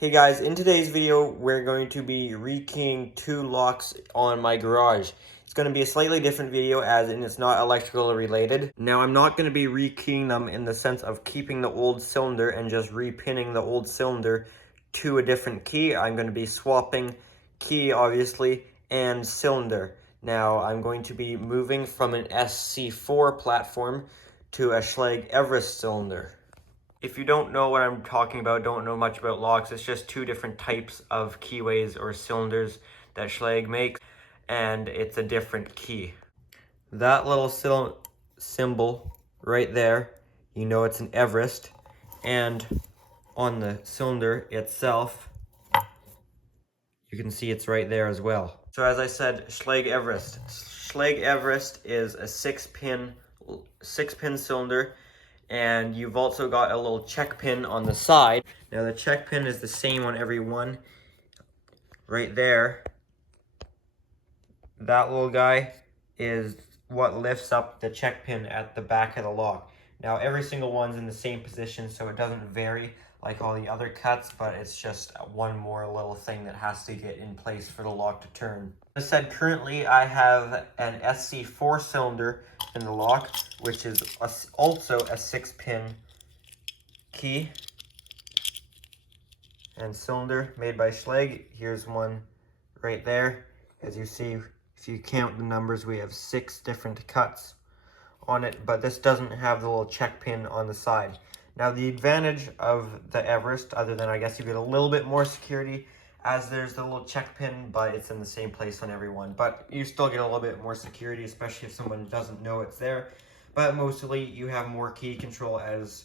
Hey guys, in today's video, we're going to be rekeying two locks on my garage. It's going to be a slightly different video as in it's not electrical related. Now, I'm not going to be rekeying them in the sense of keeping the old cylinder and just repinning the old cylinder to a different key. I'm going to be swapping key, obviously, and cylinder. Now, I'm going to be moving from an SC4 platform to a Schlage Everest cylinder. If you don't know what I'm talking about, don't know much about locks, it's just two different types of keyways or cylinders that Schlage makes, and it's a different key. That little symbol right there, you know it's an Everest, and on the cylinder itself, you can see it's right there as well. So as I said, Schlage Everest. Schlage Everest is a six pin cylinder, and you've also got a little check pin on the side. Now the check pin is the same on every one. Right there, that little guy is what lifts up the check pin at the back of the lock. Now every single one's in the same position, so it doesn't vary like all the other cuts, but it's just one more little thing that has to get in place for the lock to turn. As I said, currently I have an SC4 cylinder in the lock, which is also a 6-pin key and cylinder made by Schlage. Here's one right there. As you see, if you count the numbers, we have 6 different cuts on it, but this doesn't have the little check pin on the side. Now the advantage of the Everest, other than I guess you get a little bit more security, as there's the little check pin, but it's in the same place on every one. But you still get a little bit more security, especially if someone doesn't know it's there. But mostly you have more key control, as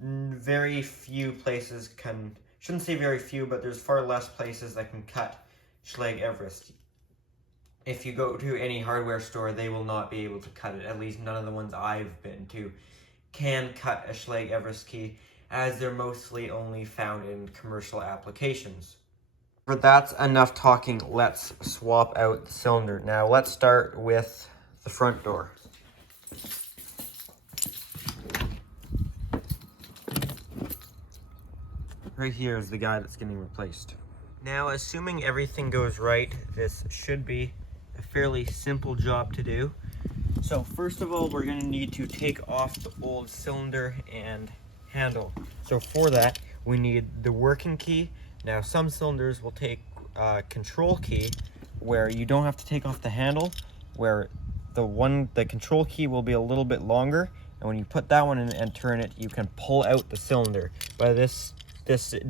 very few places can, shouldn't say very few, but there's far less places that can cut Schlage Everest. If you go to any hardware store, they will not be able to cut it. At least none of the ones I've been to can cut a Schlage Everest key, as they're mostly only found in commercial applications. But that's enough talking. Let's swap out the cylinder. Now let's start with the front door. Right here is the guy that's getting replaced. Now, assuming everything goes right, this should be a fairly simple job to do. So first of all, we're going to need to take off the old cylinder and handle. So for that, we need the working key. Now some cylinders will take a control key where you don't have to take off the handle, where the control key will be a little bit longer, and when you put that one in and turn it, you can pull out the cylinder. But this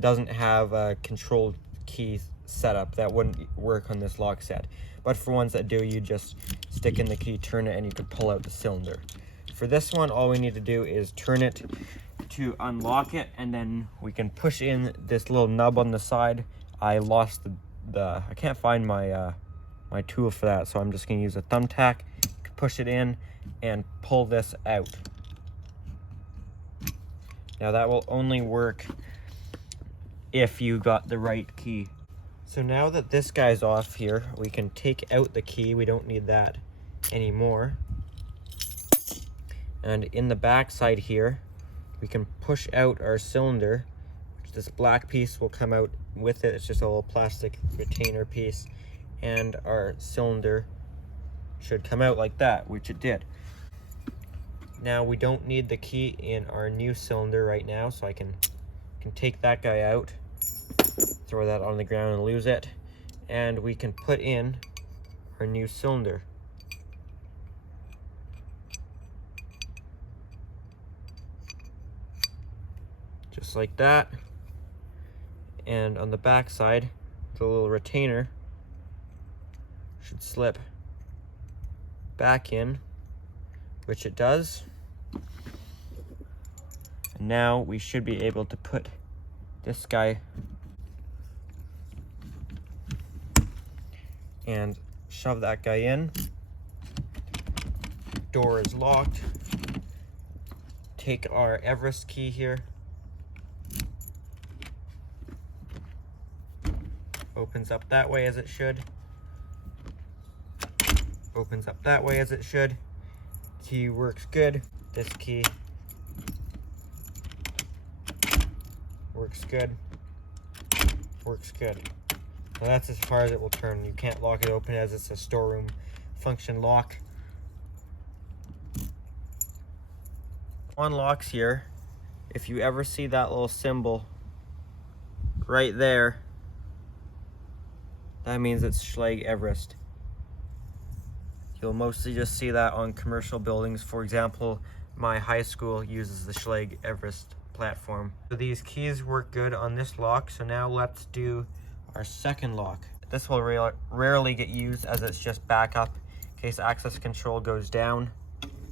doesn't have a control key setup. That wouldn't work on this lock set. But for ones that do, you just stick in the key, turn it, and you can pull out the cylinder. For this one, all we need to do is turn it to unlock it, and then we can push in this little nub on the side. I lost I can't find my my tool for that, so I'm just going to use a thumbtack. You can push it in and pull this out. Now that will only work if you got the right key. So now that this guy's off here, we can take out the key. We don't need that anymore. And in the back side here, we can push out our cylinder, which this black piece will come out with it. It's just a little plastic retainer piece, and our cylinder should come out like that, which it did. Now we don't need the key in our new cylinder right now, so I can take that guy out, throw that on the ground and lose it, and we can put in our new cylinder. Just like that. And on the back side, the little retainer should slip back in, which it does. And now we should be able to put this guy and shove that guy in. Door is locked. Take our Everest key here. Opens up that way as it should. Opens up that way as it should. Key works good. This key works good. works good. Now that's as far as it will turn. You can't lock it open as it's a storeroom function lock. On locks here, if you ever see that little symbol right there, that means it's Schlage Everest. You'll mostly just see that on commercial buildings. For example, my high school uses the Schlage Everest platform. So these keys work good on this lock. So now let's do our second lock. This will rarely get used as it's just backup in case access control goes down.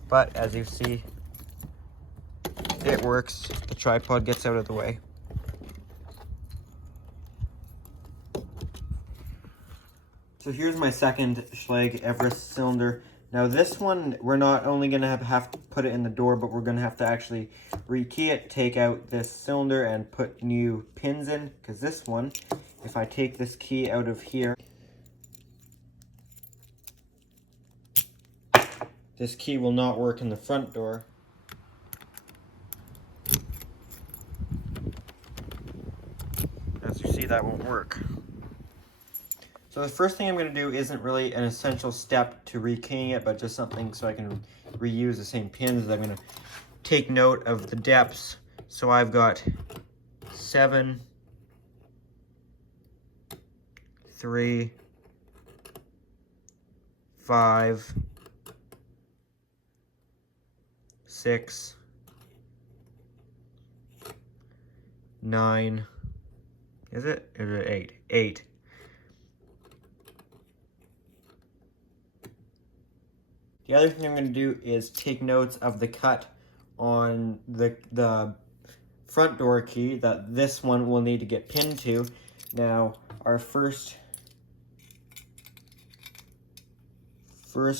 But as you see, it works. The tripod gets out of the way. So here's my second Schlage Everest cylinder. Now this one, we're not only going to have to put it in the door, but we're going to have to actually rekey it, take out this cylinder and put new pins in. Because this one, if I take this key out of here, this key will not work in the front door. As you see, that won't work. So the first thing I'm going to do isn't really an essential step to rekeying it, but just something so I can reuse the same pins. I'm going to take note of the depths. So I've got 7, 3, 5, 6, 9, is it? Is it 8? 8. The other thing I'm going to do is take notes of the cut on the front door key that this one will need to get pinned to. Now, our first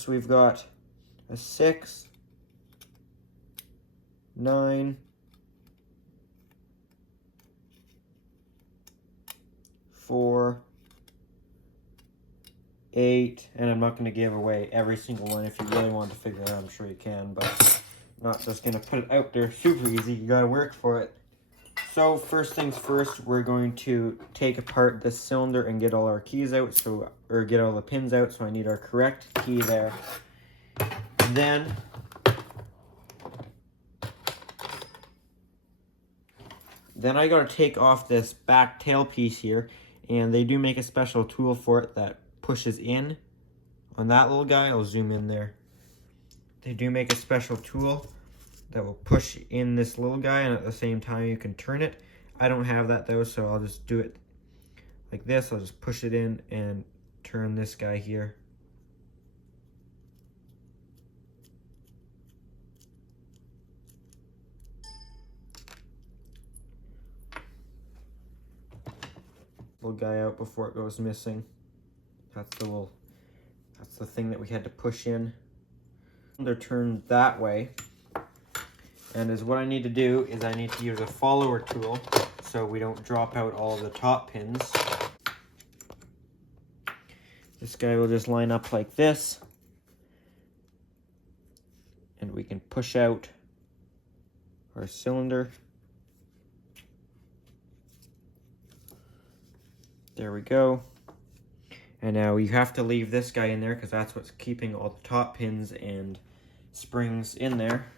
we've got a 6, 9, 4, 8, and I'm not going to give away every single one. If you really want to figure it out, I'm sure you can, but I'm not just going to put it out there super easy. You got to work for it. So first things first, we're going to take apart this cylinder and get all our keys out, or get all the pins out, so I need our correct key there. Then I got to take off this back tail piece here, and they do make a special tool for it that pushes in on that little guy. I'll zoom in there. They do make a special tool that will push in this little guy, and at the same time you can turn it. I don't have that though, so I'll just do it like this. I'll just push it in and turn this guy here. Little guy out before it goes missing. That's the thing that we had to push in. They're turned that way. And is what I need to do is I need to use a follower tool so we don't drop out all of the top pins. This guy will just line up like this. And we can push out our cylinder. There we go. And now you have to leave this guy in there because that's what's keeping all the top pins and springs in there.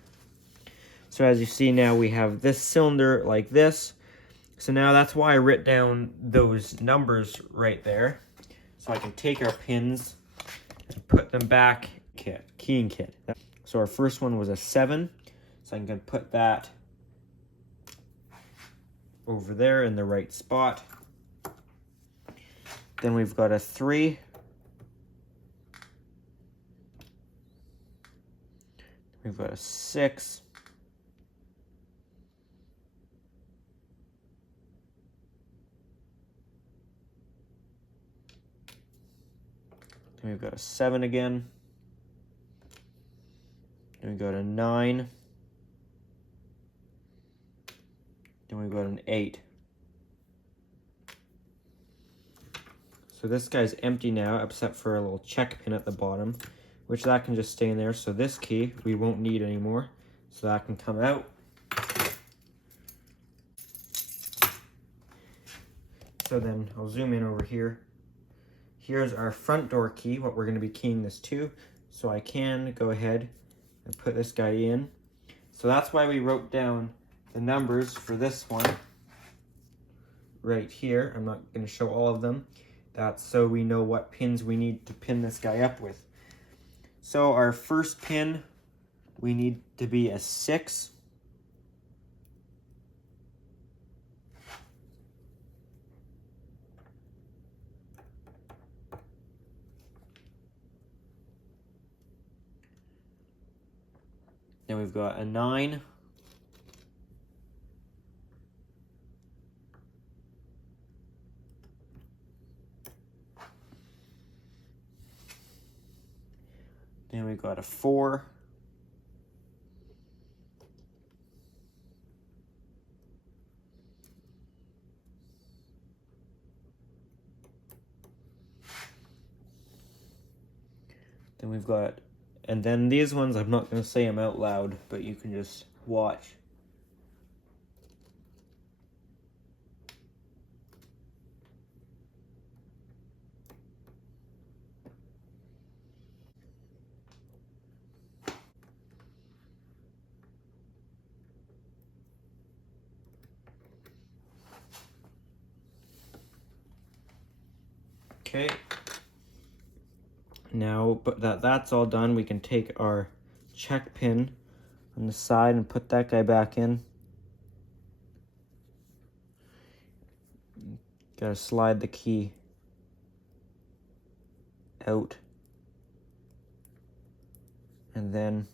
So as you see now, we have this cylinder like this. So now that's why I wrote down those numbers right there. So I can take our pins and put them back keying kit. So our first one was a 7. So I'm going to put that over there in the right spot. Then we've got a 3. We've got a 6. Then we've got a 7 again. Then we've got a 9. Then we've got an 8. So this guy's empty now, except for a little check pin at the bottom, which that can just stay in there. So this key we won't need anymore. So that can come out. So then I'll zoom in over here. Here's our front door key, what we're going to be keying this to. So I can go ahead and put this guy in. So that's why we wrote down the numbers for this one right here. I'm not going to show all of them. That's so we know what pins we need to pin this guy up with. So our first pin, we need to be a 6. Then we've got a 9. Then we've got a 4. Then we've got, and then these ones, I'm not going to say them out loud, but you can just watch. Okay. Now, but that's all done, we can take our check pin on the side and put that guy back in. Gotta slide the key out and then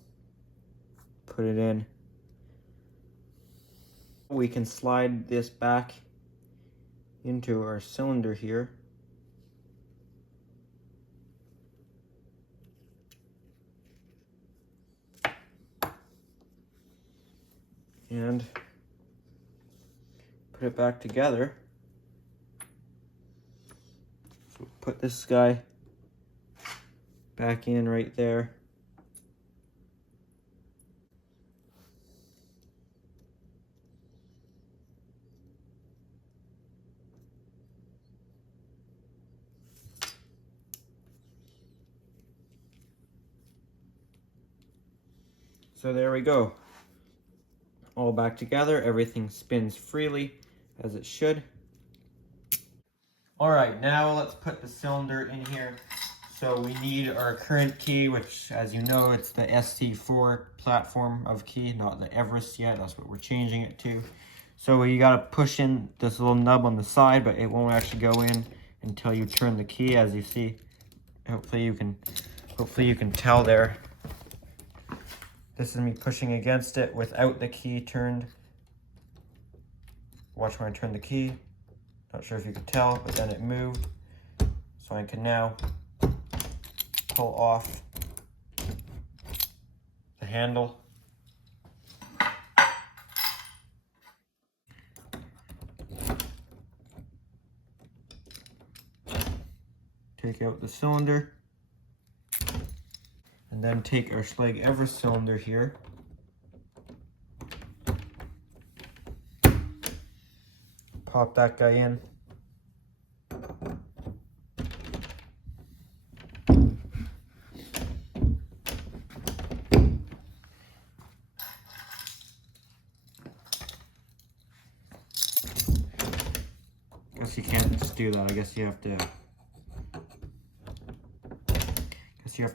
put it in. We can slide this back into our cylinder here. And put it back together. So put this guy back in right there. So there we go. All back together, everything spins freely as it should. All right, now let's put the cylinder in here. So we need our current key, which, as you know, it's the ST4 platform of key, not the Everest yet. That's what we're changing it to. So you gotta push in this little nub on the side, but it won't actually go in until you turn the key, as you see. Hopefully you can tell there. This is me pushing against it without the key turned. Watch when I turn the key. Not sure if you could tell, but then it moved. So I can now pull off the handle. Take out the cylinder. And then take our Schlage Everest cylinder here. Pop that guy in. Guess you can't just do that. I guess you have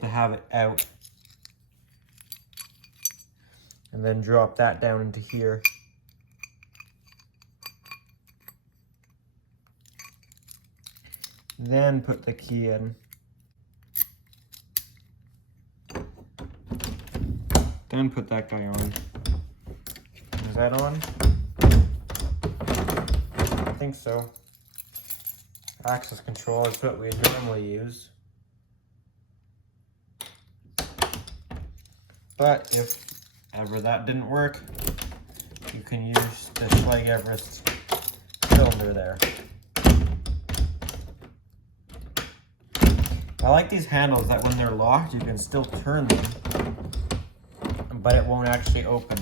to have it out and then drop that down into here. Then put the key in. Then put that guy on. Is that on? I think so. Access control is what we normally use. But if ever that didn't work, you can use the Schlage Everest cylinder there. I like these handles that when they're locked, you can still turn them, but it won't actually open.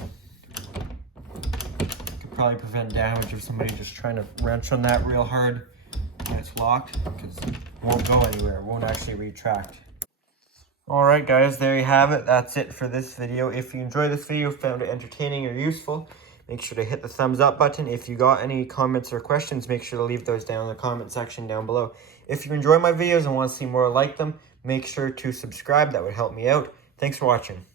Could probably prevent damage of somebody just trying to wrench on that real hard. and it's locked because it won't go anywhere. It won't actually retract. Alright guys, there you have it. That's it for this video. If you enjoyed this video, found it entertaining or useful, make sure to hit the thumbs up button. If you got any comments or questions, make sure to leave those down in the comment section down below. If you enjoy my videos and want to see more like them, make sure to subscribe. That would help me out. Thanks for watching.